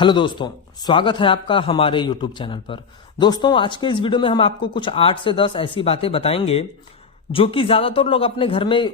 Hello दोस्तों, स्वागत है आपका हमारे YouTube चैनल पर। दोस्तों, आज के इस वीडियो में हम आपको कुछ 8 से 10 ऐसी बातें बताएंगे जो कि ज़्यादातर लोग अपने घर में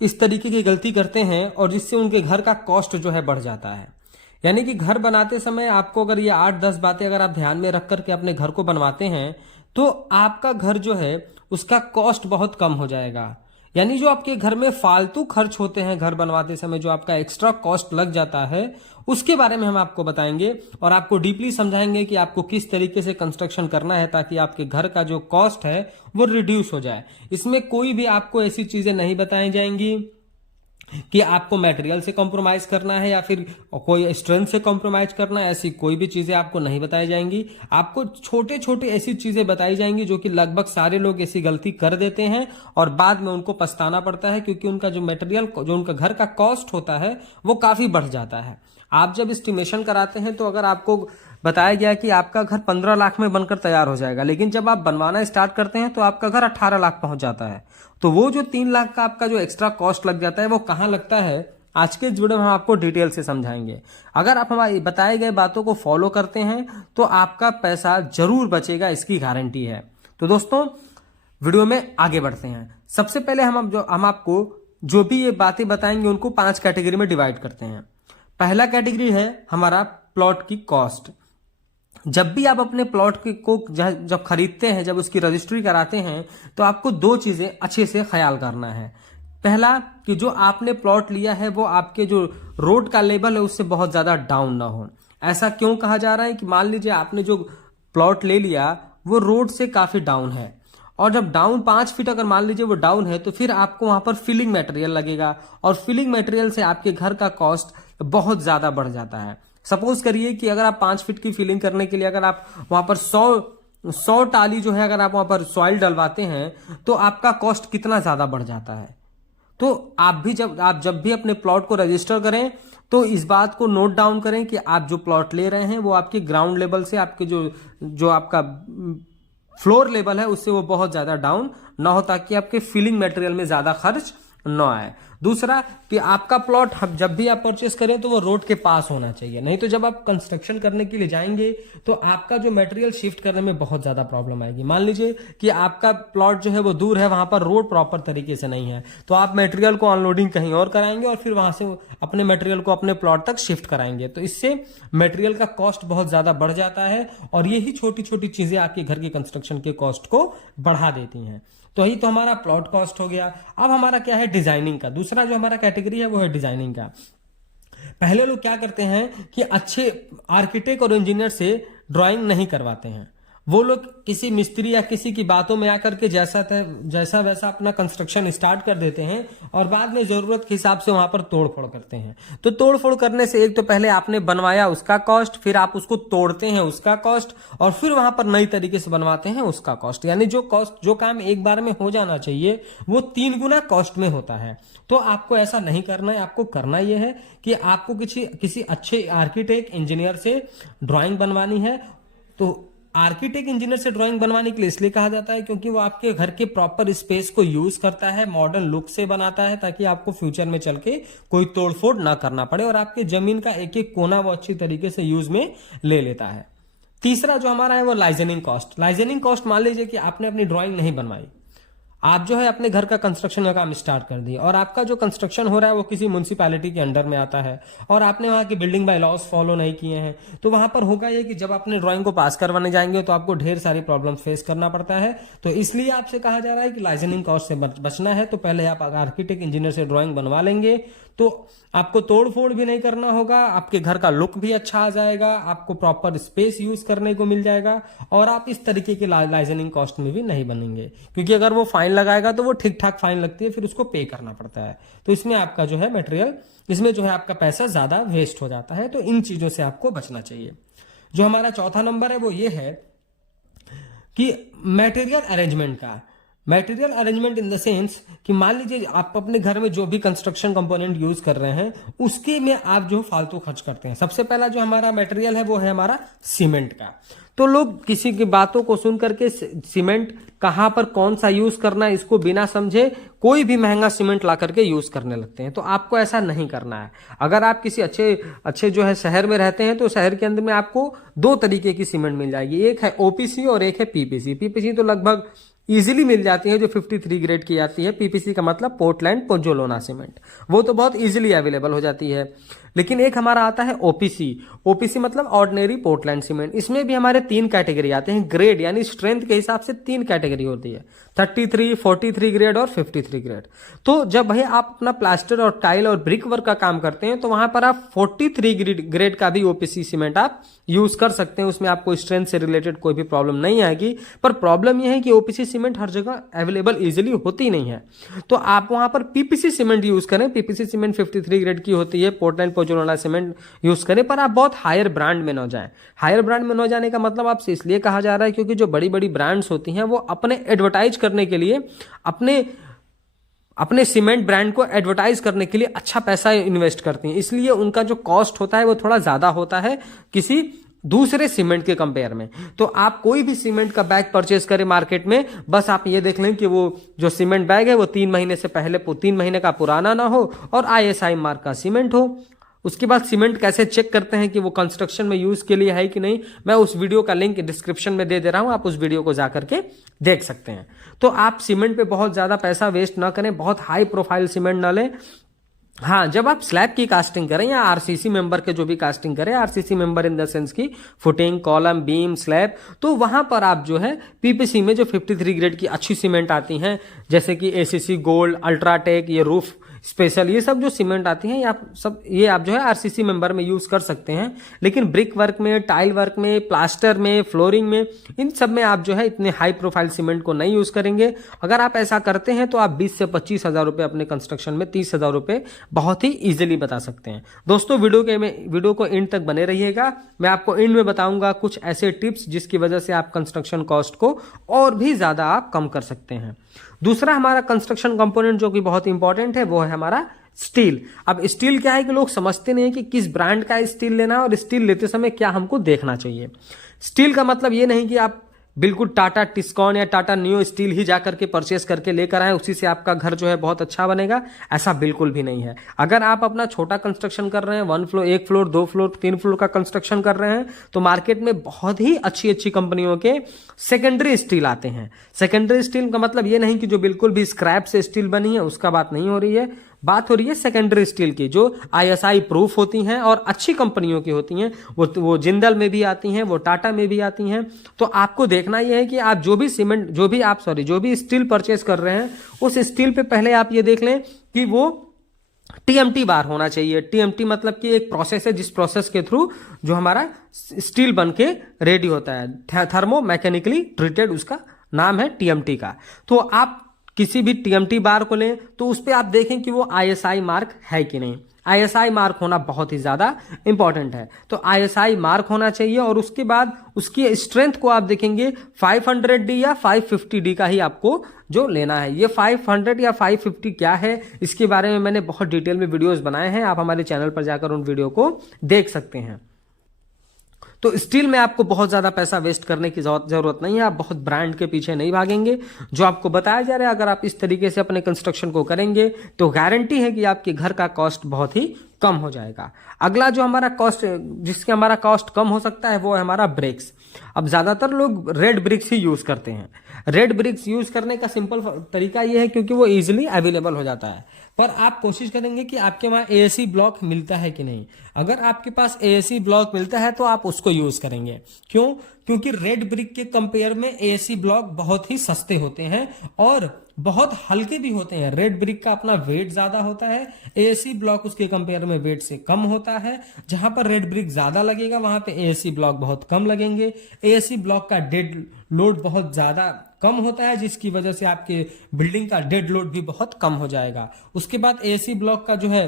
इस तरीके की गलती करते हैं और जिससे उनके घर का कॉस्ट जो है बढ़ जाता है। यानी कि घर बनाते समय आपको अगर ये 8-10 बातें अगर आप ध्यान में रख करके अपने घर को बनवाते हैं तो आपका घर जो है उसका कॉस्ट बहुत कम हो जाएगा। यानी जो आपके घर में फालतू खर्च होते हैं घर बनवाते समय, जो आपका एक्स्ट्रा कॉस्ट लग जाता है, उसके बारे में हम आपको बताएंगे और आपको डीपली समझाएंगे कि आपको किस तरीके से कंस्ट्रक्शन करना है ताकि आपके घर का जो कॉस्ट है वो रिड्यूस हो जाए। इसमें कोई भी आपको ऐसी चीजें नहीं बताई जाएंगी कि आपको मटेरियल से कॉम्प्रोमाइज करना है या फिर कोई स्ट्रेंथ से कॉम्प्रोमाइज करना है। ऐसी कोई भी चीजें आपको नहीं बताई जाएंगी। आपको छोटे छोटे ऐसी चीजें बताई जाएंगी जो कि लगभग सारे लोग ऐसी गलती कर देते हैं और बाद में उनको पछताना पड़ता है, क्योंकि उनका जो मटेरियल, जो उनका घर का कॉस्ट होता है वो काफी बढ़ जाता है। आप जब एस्टिमेशन कराते हैं तो अगर आपको बताया गया कि आपका घर 15 लाख में बनकर तैयार हो जाएगा, लेकिन जब आप बनवाना स्टार्ट करते हैं तो आपका घर 18 लाख पहुंच जाता है। तो वो जो 3 लाख का आपका जो एक्स्ट्रा कॉस्ट लग जाता है वो कहां लगता है, आज के इस वीडियो में हम आपको डिटेल से समझाएंगे। अगर आप हमारी बताए गए बातों को फॉलो करते हैं तो आपका पैसा जरूर बचेगा, इसकी गारंटी है। तो दोस्तों, वीडियो में आगे बढ़ते हैं। सबसे पहले हम आपको जो भी ये बातें बताएंगे उनको 5 कैटेगरी में डिवाइड करते हैं। पहला कैटेगरी है हमारा प्लॉट की कॉस्ट। जब भी आप अपने प्लॉट को जब खरीदते हैं, जब उसकी रजिस्ट्री कराते हैं, तो आपको 2 चीजें अच्छे से ख्याल करना है। पहला कि जो आपने प्लॉट लिया है वो आपके जो रोड का लेवल है उससे बहुत ज्यादा डाउन ना हो। ऐसा क्यों कहा जा रहा है कि मान लीजिए आपने जो प्लॉट ले लिया वो रोड से काफी डाउन है, और जब डाउन 5 फीट अगर मान लीजिए वो डाउन है तो फिर आपको वहां पर फिलिंग मटेरियल लगेगा, और फिलिंग मटेरियल से आपके घर का कॉस्ट बहुत ज्यादा बढ़ जाता है। सपोज करिए कि अगर आप 5 फीट की फिलिंग करने के लिए अगर आप वहां पर 100 टाली जो है अगर आप वहां पर सॉइल डलवाते हैं तो आपका कॉस्ट कितना ज्यादा बढ़ जाता है। तो आप जब भी अपने प्लॉट को रजिस्टर करें तो इस बात को नोट डाउन करें कि आप जो प्लॉट ले रहे हैं वो आपके ग्राउंड लेवल से, आपके जो आपका फ्लोर लेवल है उससे वो बहुत ज्यादा डाउन ना हो, ताकि आपके फिलिंग मटेरियल में ज्यादा खर्च ना आए। दूसरा कि आपका प्लॉट जब भी आप परचेस करें तो वो रोड के पास होना चाहिए, नहीं तो जब आप कंस्ट्रक्शन करने के लिए जाएंगे तो आपका जो मटेरियल शिफ्ट करने में बहुत ज्यादा प्रॉब्लम आएगी। मान लीजिए कि आपका प्लॉट जो है वो दूर है, वहां पर रोड प्रॉपर तरीके से नहीं है, तो आप मटेरियल को अनलोडिंग कहीं और कराएंगे और फिर वहां से अपने मटेरियल को अपने प्लॉट तक शिफ्ट कराएंगे, तो इससे मटेरियल का कॉस्ट बहुत ज्यादा बढ़ जाता है और यही छोटी छोटी चीजें आपके घर की कंस्ट्रक्शन के कॉस्ट को बढ़ा देती हैं। तो यही तो हमारा प्लॉट कॉस्ट हो गया। अब हमारा क्या है, डिजाइनिंग का। दूसरा जो हमारा कैटेगरी है वो है डिजाइनिंग का। पहले लोग क्या करते हैं कि अच्छे आर्किटेक्ट और इंजीनियर से ड्राइंग नहीं करवाते हैं। वो लोग किसी मिस्त्री या किसी की बातों में आकर के जैसा वैसा अपना कंस्ट्रक्शन स्टार्ट कर देते हैं और बाद में जरूरत के हिसाब से वहां पर तोड़ फोड़ करते हैं। तो तोड़ फोड़ करने से एक तो पहले आपने बनवाया उसका कॉस्ट, फिर आप उसको तोड़ते हैं उसका कॉस्ट, और फिर वहां पर नई तरीके से बनवाते हैं उसका कॉस्ट। यानी जो काम एक बार में हो जाना चाहिए वो 3 गुना कॉस्ट में होता है। तो आपको ऐसा नहीं करना है। आपको करना यह है कि आपको किसी अच्छे आर्किटेक्ट इंजीनियर से ड्राइंग बनवानी है। तो आर्किटेक्ट इंजीनियर से ड्राइंग बनवाने के लिए इसलिए कहा जाता है क्योंकि वो आपके घर के प्रॉपर स्पेस को यूज करता है, मॉडर्न लुक से बनाता है, ताकि आपको फ्यूचर में चल के कोई तोड़फोड़ ना करना पड़े और आपके जमीन का एक एक कोना वो अच्छी तरीके से यूज में ले लेता है। तीसरा जो हमारा है वो लाइजनिंग कॉस्ट। लाइजनिंग कॉस्ट, मान लीजिए कि आपने अपनी ड्राइंग नहीं बनवाई, आप जो है अपने घर का कंस्ट्रक्शन का काम स्टार्ट कर दिए और आपका जो कंस्ट्रक्शन हो रहा है वो किसी म्युनिसिपैलिटी के अंडर में आता है और आपने वहां की बिल्डिंग बाय लॉज फॉलो नहीं किए हैं, तो वहां पर होगा ये कि जब अपने ड्राइंग को पास करवाने जाएंगे तो आपको ढेर सारी प्रॉब्लम फेस करना पड़ता है। तो इसलिए आपसे कहा जा रहा है कि लाइजनिंग कॉस्ट से बचना है तो पहले आप आर्किटेक्ट इंजीनियर से ड्राइंग बनवा लेंगे तो आपको तोड़ फोड़ भी नहीं करना होगा, आपके घर का लुक भी अच्छा आ जाएगा, आपको प्रॉपर स्पेस यूज करने को मिल जाएगा और आप इस तरीके के लाइजनिंग कॉस्ट में भी नहीं बनेंगे, क्योंकि अगर वो फाइन लगाएगा तो वो ठीक ठाक फाइन लगती है, फिर उसको पे करना पड़ता है। तो इसमें आपका जो है मटेरियल, इसमें जो है आपका पैसा ज्यादा वेस्ट हो जाता है। तो इन चीजों से आपको बचना चाहिए। जो हमारा चौथा नंबर है वो ये है कि मटेरियल अरेंजमेंट का। Material arrangement in the sense कि मान लीजिए आप अपने घर में जो भी कंस्ट्रक्शन कंपोनेंट यूज कर रहे हैं उसके में आप जो फालतू खर्च करते हैं। सबसे पहला जो हमारा मटेरियल है वो है हमारा सीमेंट का। तो लोग किसी की बातों को सुन करके सीमेंट कहां पर कौन सा यूज करना है इसको बिना समझे कोई भी महंगा सीमेंट ला करके यूज करने लगते हैं। तो आपको ऐसा नहीं करना है। अगर आप किसी अच्छे जो है शहर में रहते हैं तो शहर के अंदर में आपको दो तरीके की सीमेंट मिल जाएगी, एक है ओपीसी और एक है पीपीसी। पीपीसी तो लगभग इजीली मिल जाती है जो 53 ग्रेड की आती है। पीपीसी का मतलब पोर्टलैंड पोज्जोलाना सीमेंट, वो तो बहुत इजीली अवेलेबल हो जाती है। लेकिन एक हमारा आता है ओपीसी। ओपीसी मतलब ऑर्डिनरी पोर्टलैंड सीमेंट। इसमें भी हमारे 3 कैटेगरी आते हैं, ग्रेड यानी स्ट्रेंथ के हिसाब से 3 कैटेगरी होती है, 33, 43 ग्रेड और 53 ग्रेड। तो जब भाई आप अपना प्लास्टर और टाइल और ब्रिक वर्क का काम करते हैं तो वहां पर आप 43 ग्रेड का भी ओपीसी सीमेंट आप यूज कर सकते हैं। उसमें आपको स्ट्रेंथ से रिलेटेड कोई भी प्रॉब्लम नहीं आएगी। पर प्रॉब्लम यह है कि ओपीसी सीमेंट हर जगह अवेलेबल इजीली होती नहीं है, तो आप वहां पर पीपीसी सीमेंट यूज करें। पीपीसी सीमेंट 53 ग्रेड की होती है, पोर्टलैंड पोज्जोलाना सीमेंट यूज करें। पर आप बहुत हायर ब्रांड में न जाएं। हायर ब्रांड में न जाने का मतलब आपसे इसलिए कहा जा रहा है क्योंकि जो बड़ी बड़ी ब्रांड्स होती हैं वो अपने एडवर्टाइज करने के लिए अपने सीमेंट ब्रांड को एडवर्टाइज करने के लिए अच्छा पैसा इन्वेस्ट करती हैं, इसलिए उनका जो कॉस्ट होता है वो थोड़ा ज्यादा होता है किसी दूसरे सीमेंट के कंपेयर में। तो आप कोई भी सीमेंट का बैग परचेस करें मार्केट में, बस आप ये देख लें कि वो जो सीमेंट बैग है वो 3 महीने से पहले 3 महीने का पुराना ना हो और आईएसआई मार्क का सीमेंट हो। उसके बाद सीमेंट कैसे चेक करते हैं कि वो कंस्ट्रक्शन में यूज के लिए है कि नहीं, मैं उस वीडियो का लिंक डिस्क्रिप्शन में दे रहा हूं, आप उस वीडियो को जाकर के देख सकते हैं। तो आप सीमेंट पे बहुत ज्यादा पैसा वेस्ट ना करें, बहुत हाई प्रोफाइल सीमेंट ना लें। हाँ, जब आप स्लैब की कास्टिंग करें या आरसीसी मेंबर के जो भी कास्टिंग करें, RCC member in the sense की फुटिंग, कॉलम, बीम, स्लैब, तो वहां पर आप जो है पीपीसी में जो 53 ग्रेड की अच्छी सीमेंट आती हैं जैसे कि एसीसी गोल्ड, अल्ट्राटेक, ये रूफ स्पेशल, ये सब जो सीमेंट आती हैं ये आप जो है आरसीसी मेंबर में यूज कर सकते हैं। लेकिन ब्रिक वर्क में, टाइल वर्क में, प्लास्टर में, फ्लोरिंग में, इन सब में आप जो है इतने हाई प्रोफाइल सीमेंट को नहीं यूज करेंगे। अगर आप ऐसा करते हैं तो आप 20 से 25 हजार रुपए अपने कंस्ट्रक्शन में 30 हजार रुपए बहुत ही इजीली बता सकते हैं। दोस्तों वीडियो को एंड तक बने रहिएगा। मैं आपको एंड में बताऊंगा कुछ ऐसे टिप्स जिसकी वजह से आप कंस्ट्रक्शन कॉस्ट को और भी ज्यादा आप कम कर सकते हैं। दूसरा हमारा कंस्ट्रक्शन कंपोनेंट जो कि बहुत इंपॉर्टेंट है वो है हमारा स्टील। अब स्टील क्या है कि लोग समझते नहीं है कि किस ब्रांड का स्टील लेना है और स्टील लेते समय क्या हमको देखना चाहिए। स्टील का मतलब ये नहीं कि आप बिल्कुल टाटा टिस्कॉन या टाटा नियो स्टील ही जाकर के परचेस करके लेकर आए, उसी से आपका घर जो है बहुत अच्छा बनेगा, ऐसा बिल्कुल भी नहीं है। अगर आप अपना छोटा कंस्ट्रक्शन कर रहे हैं, 1 फ्लोर, 1 फ्लोर, 2 फ्लोर, 3 फ्लोर का कंस्ट्रक्शन कर रहे हैं, तो मार्केट में बहुत ही अच्छी अच्छी कंपनियों के सेकेंडरी स्टील आते हैं। सेकेंडरी स्टील का मतलब ये नहीं कि जो बिल्कुल भी स्क्रैप से स्टील बनी है, उसका बात नहीं हो रही है। बात हो रही है सेकेंडरी स्टील की, जो आईएसआई प्रूफ होती हैं और अच्छी कंपनियों की होती हैं। वो जिंदल में भी आती हैं, वो टाटा में भी आती हैं। तो आपको देखना यह है कि आप जो भी स्टील परचेस कर रहे हैं, उस स्टील पे पहले आप ये देख लें कि वो टीएमटी बार होना चाहिए। टीएमटी मतलब कि एक प्रोसेस है जिस प्रोसेस के थ्रू जो हमारा स्टील बन के रेडी होता है, थर्मो मैकेनिकली ट्रीटेड, उसका नाम है टीएमटी का। तो आप किसी भी टीएमटी बार को लें तो उस पर आप देखें कि वो आईएसआई मार्क है कि नहीं। आईएसआई मार्क होना बहुत ही ज्यादा इंपॉर्टेंट है। तो आईएसआई मार्क होना चाहिए और उसके बाद उसकी स्ट्रेंथ को आप देखेंगे 500D या 550D का ही आपको जो लेना है। ये 500 या 550 क्या है, इसके बारे में मैंने बहुत डिटेल में वीडियोस बनाए हैं, आप हमारे चैनल पर जाकर उन वीडियो को देख सकते हैं। तो स्टील में आपको बहुत ज्यादा पैसा वेस्ट करने की जरूरत नहीं है। आप बहुत ब्रांड के पीछे नहीं भागेंगे। जो आपको बताया जा रहा है, अगर आप इस तरीके से अपने कंस्ट्रक्शन को करेंगे तो गारंटी है कि आपके घर का कॉस्ट बहुत ही कम हो जाएगा। अगला जो हमारा कॉस्ट कम हो सकता है वो है हमारा ब्रिक्स। अब ज्यादातर लोग रेड ब्रिक्स ही यूज करते हैं। रेड ब्रिक्स यूज करने का सिंपल तरीका यह है क्योंकि वो इजिली अवेलेबल हो जाता है। पर आप कोशिश करेंगे कि आपके वहां एएसी ब्लॉक मिलता है कि नहीं। अगर आपके पास एएसी ब्लॉक मिलता है तो आप उसको यूज करेंगे। क्यों? क्योंकि रेड ब्रिक के कंपेयर में एएसी ब्लॉक बहुत ही सस्ते होते हैं और बहुत हल्के भी होते हैं। रेड ब्रिक का अपना वेट ज्यादा होता है, एएसी ब्लॉक उसके कंपेयर में वेट से कम होता है। जहां पर रेड ब्रिक ज्यादा लगेगा वहां पे एएसी ब्लॉक बहुत कम लगेंगे। एएसी ब्लॉक का डेड लोड बहुत ज्यादा कम होता है, जिसकी वजह से आपके बिल्डिंग का डेड लोड भी बहुत कम हो जाएगा। उसके बाद एएसी ब्लॉक का जो है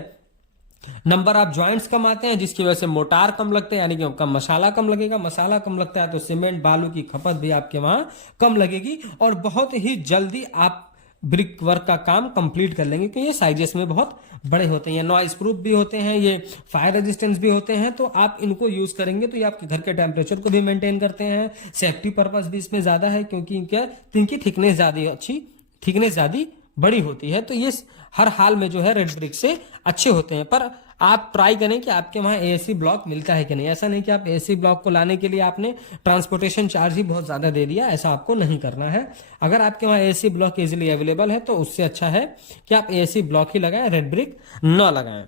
नंबर ऑफ ज्वाइंट्स कम आते हैं, जिसकी वजह से मोटार कम लगते हैं, यानी कि आपका मसाला कम लगेगा। मसाला कम लगता है तो सीमेंट बालू की खपत भी आपके वहां कम लगेगी और बहुत ही जल्दी आप ब्रिक वर्क का काम कंप्लीट कर लेंगे, क्योंकि ये साइजेस में बहुत बड़े होते हैं, ये नॉइस प्रूफ भी होते हैं, ये फायर रेजिस्टेंस भी होते हैं। तो आप इनको यूज करेंगे तो ये आपके घर के टेम्परेचर को भी मेंटेन करते हैं। सेफ्टी पर्पस भी इसमें ज्यादा है, क्योंकि इनकी थिकनेस ज्यादा अच्छी, थिकनेस ज्यादा बड़ी होती है। तो ये हर हाल में जो है रेड ब्रिक से अच्छे होते हैं। पर आप ट्राई करें कि आपके वहां एएससी ब्लॉक मिलता है कि नहीं। ऐसा नहीं कि आप एएससी ब्लॉक को लाने के लिए आपने ट्रांसपोर्टेशन चार्ज ही बहुत ज्यादा दे दिया, ऐसा आपको नहीं करना है। अगर आपके वहां एएससी ब्लॉक इजीली अवेलेबल है तो उससे अच्छा है कि आप एएससी ब्लॉक ही लगाएं, रेड ब्रिक न लगाएं।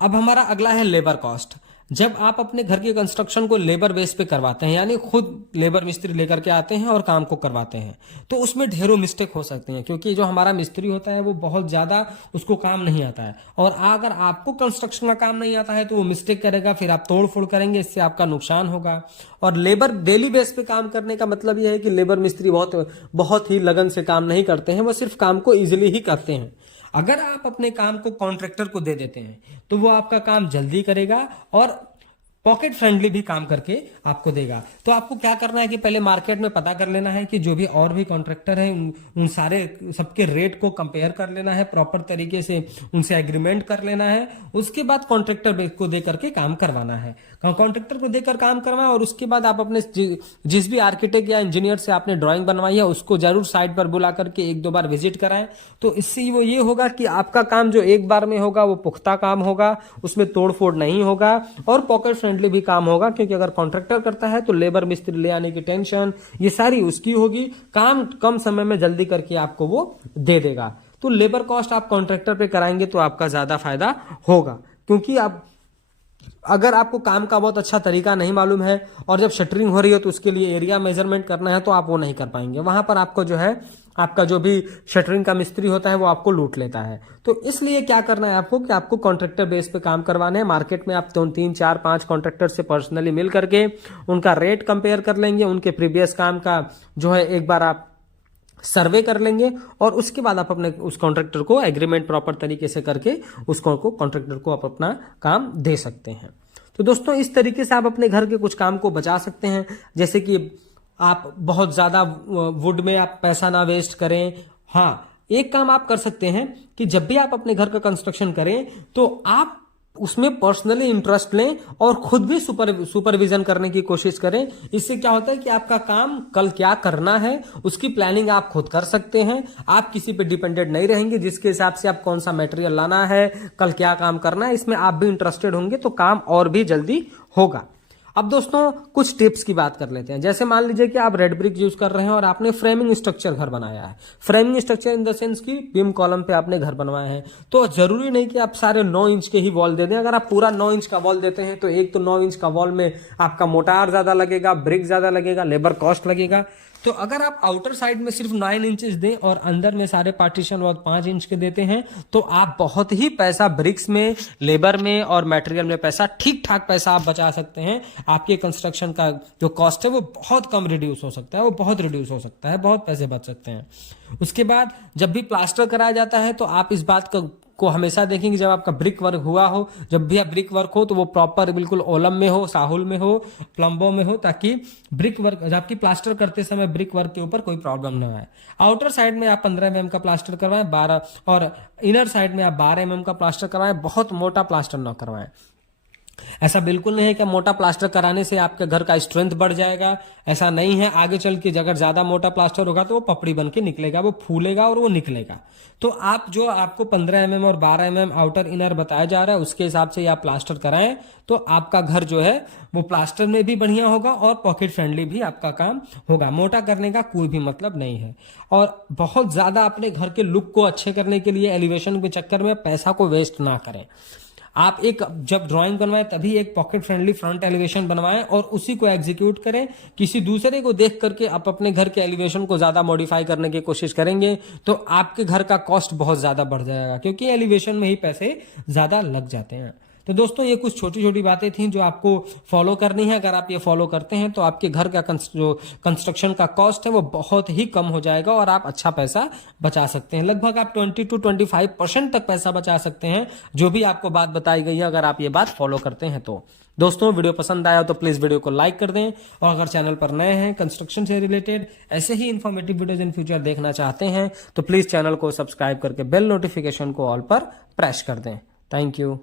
अब हमारा अगला है लेबर कॉस्ट। जब आप अपने घर के कंस्ट्रक्शन को लेबर बेस पे करवाते हैं, यानी खुद लेबर मिस्त्री लेकर के आते हैं और काम को करवाते हैं, तो उसमें ढेरों मिस्टेक हो सकते हैं, क्योंकि जो हमारा मिस्त्री होता है वो बहुत ज्यादा उसको काम नहीं आता है। और अगर आपको कंस्ट्रक्शन का काम नहीं आता है तो वो मिस्टेक करेगा, फिर आप तोड़ फोड़ करेंगे, इससे आपका नुकसान होगा। और लेबर डेली बेस पे काम करने का मतलब यह है कि लेबर मिस्त्री बहुत ही लगन से काम नहीं करते हैं, वो सिर्फ काम को इजिली ही करते हैं। अगर आप अपने काम को कॉन्ट्रैक्टर को दे देते हैं तो वो आपका काम जल्दी करेगा और पॉकेट फ्रेंडली भी काम करके आपको देगा। तो आपको क्या करना है कि पहले मार्केट में पता कर लेना है कि जो भी और भी कॉन्ट्रैक्टर हैं उन सारे सबके रेट को कंपेयर कर लेना है, प्रॉपर तरीके से उनसे एग्रीमेंट कर लेना है। उसके बाद कॉन्ट्रैक्टर को दे करके काम करवाना है, कॉन्ट्रैक्टर को देकर काम करवाएं। और उसके बाद आप अपने जिस भी आर्किटेक्ट या इंजीनियर से आपने ड्राइंग बनवाई है उसको जरूर साइट पर बुला करके एक दो बार विजिट कराएं। तो इससे वो ये होगा कि आपका काम जो एक बार में होगा वो पुख्ता काम होगा, उसमें तोड़ फोड़ नहीं होगा और पॉकेट फ्रेंडली भी काम होगा। क्योंकि अगर कॉन्ट्रैक्टर करता है तो लेबर मिस्त्री ले आने की टेंशन ये सारी उसकी होगी, काम कम समय में जल्दी करके आपको वो दे देगा। तो लेबर कॉस्ट आप कॉन्ट्रैक्टर पे कराएंगे तो आपका ज्यादा फायदा होगा। क्योंकि आप अगर आपको काम का बहुत अच्छा तरीका नहीं मालूम है और जब शटरिंग हो रही हो तो उसके लिए एरिया मेजरमेंट करना है तो आप वो नहीं कर पाएंगे। वहां पर आपको जो है आपका जो भी शटरिंग का मिस्त्री होता है वो आपको लूट लेता है। तो इसलिए क्या करना है आपको कि आपको कॉन्ट्रैक्टर बेस पे काम करवाना है। मार्केट में आप 3, 4, 5 कॉन्ट्रैक्टर से पर्सनली मिल करके उनका रेट कंपेयर कर लेंगे, उनके प्रीवियस काम का जो है एक बार आप सर्वे कर लेंगे और उसके बाद आप अपने उस कॉन्ट्रैक्टर को एग्रीमेंट प्रॉपर तरीके से करके उसको कॉन्ट्रैक्टर को आप अपना काम दे सकते हैं। तो दोस्तों इस तरीके से आप अपने घर के कुछ काम को बचा सकते हैं। जैसे कि आप बहुत ज्यादा वुड में आप पैसा ना वेस्ट करें। हाँ, एक काम आप कर सकते हैं कि जब भी आप अपने घर का कंस्ट्रक्शन करें तो आप उसमें पर्सनली इंटरेस्ट लें और खुद भी सुपरविजन करने की कोशिश करें। इससे क्या होता है कि आपका काम कल क्या करना है उसकी प्लानिंग आप खुद कर सकते हैं। आप किसी पे डिपेंडेंट नहीं रहेंगे, जिसके हिसाब से आप कौन सा मटेरियल लाना है, कल क्या काम करना है, इसमें आप भी इंटरेस्टेड होंगे तो काम और भी जल्दी होगा। अब दोस्तों कुछ टिप्स की बात कर लेते हैं। जैसे मान लीजिए कि आप रेड ब्रिक यूज कर रहे हैं और आपने फ्रेमिंग स्ट्रक्चर घर बनाया है। Framing structure in the sense की बीम कॉलम पे आपने घर बनवाए हैं, तो जरूरी नहीं कि आप सारे 9 इंच के ही वॉल दे दें। अगर आप पूरा 9 इंच का वॉल देते हैं तो एक तो 9 इंच का वॉल में आपका मोटार ज्यादा लगेगा, ब्रिक ज्यादा लगेगा, लेबर कॉस्ट लगेगा। तो अगर आप आउटर साइड में सिर्फ 9 इंचेस दें और अंदर में सारे पार्टीशन वॉल 5 इंच के देते हैं तो आप बहुत ही पैसा ब्रिक्स में, लेबर में और मटेरियल में पैसा ठीक ठाक पैसा आप बचा सकते हैं। आपके कंस्ट्रक्शन का जो कॉस्ट है वो बहुत कम रिड्यूस हो सकता है, वो बहुत रिड्यूस हो सकता है, बहुत पैसे बच सकते हैं। उसके बाद जब भी प्लास्टर कराया जाता है तो आप इस बात को हमेशा देखेंगे जब आपका ब्रिक वर्क हुआ हो, जब भी आप ब्रिक वर्क हो तो वो प्रॉपर बिल्कुल ओलम में हो, साहुल में हो, प्लम्बो में हो, ताकि ब्रिक वर्क जबकि प्लास्टर करते समय ब्रिक वर्क के ऊपर कोई प्रॉब्लम ना आए। आउटर साइड में आप 15 mm का प्लास्टर करवाएं, 12 और इनर साइड में आप 12 mm का प्लास्टर करवाएं, बहुत मोटा प्लास्टर ना करवाएं। ऐसा बिल्कुल नहीं है कि मोटा प्लास्टर कराने से आपके घर का स्ट्रेंथ बढ़ जाएगा, ऐसा नहीं है। आगे चल के अगर ज्यादा मोटा प्लास्टर होगा तो वो पपड़ी बन के निकलेगा, वो फूलेगा और वो निकलेगा। तो आप जो आपको 15 mm और 12 mm आउटर इनर बताया जा रहा है उसके हिसाब से आप प्लास्टर कराएं तो आपका घर जो है वो प्लास्टर में भी बढ़िया होगा और पॉकेट फ्रेंडली भी आपका काम होगा। मोटा करने का कोई भी मतलब नहीं है। और बहुत ज्यादा अपने घर के लुक को अच्छे करने के लिए एलिवेशन के चक्कर में पैसा को वेस्ट ना करें। आप एक जब ड्राइंग बनवाएं तभी एक पॉकेट फ्रेंडली फ्रंट एलिवेशन बनवाएं और उसी को एग्जीक्यूट करें। किसी दूसरे को देख करके आप अपने घर के एलिवेशन को ज्यादा मॉडिफाई करने की कोशिश करेंगे तो आपके घर का कॉस्ट बहुत ज्यादा बढ़ जाएगा, क्योंकि एलिवेशन में ही पैसे ज्यादा लग जाते हैं। तो दोस्तों ये कुछ छोटी छोटी बातें थी जो आपको फॉलो करनी है। अगर आप ये फॉलो करते हैं तो आपके घर का जो कंस्ट्रक्शन का कॉस्ट है वो बहुत ही कम हो जाएगा और आप अच्छा पैसा बचा सकते हैं। लगभग आप 20 to 25% तक पैसा बचा सकते हैं, जो भी आपको बात बताई गई है अगर आप ये बात फॉलो करते हैं तो। दोस्तों वीडियो पसंद आया तो प्लीज वीडियो को लाइक कर दें, और अगर चैनल पर नए हैं, कंस्ट्रक्शन से रिलेटेड ऐसे ही इंफॉर्मेटिव वीडियोज इन फ्यूचर देखना चाहते हैं तो प्लीज चैनल को सब्सक्राइब करके बेल नोटिफिकेशन को ऑल पर प्रेस कर दें। Thank you.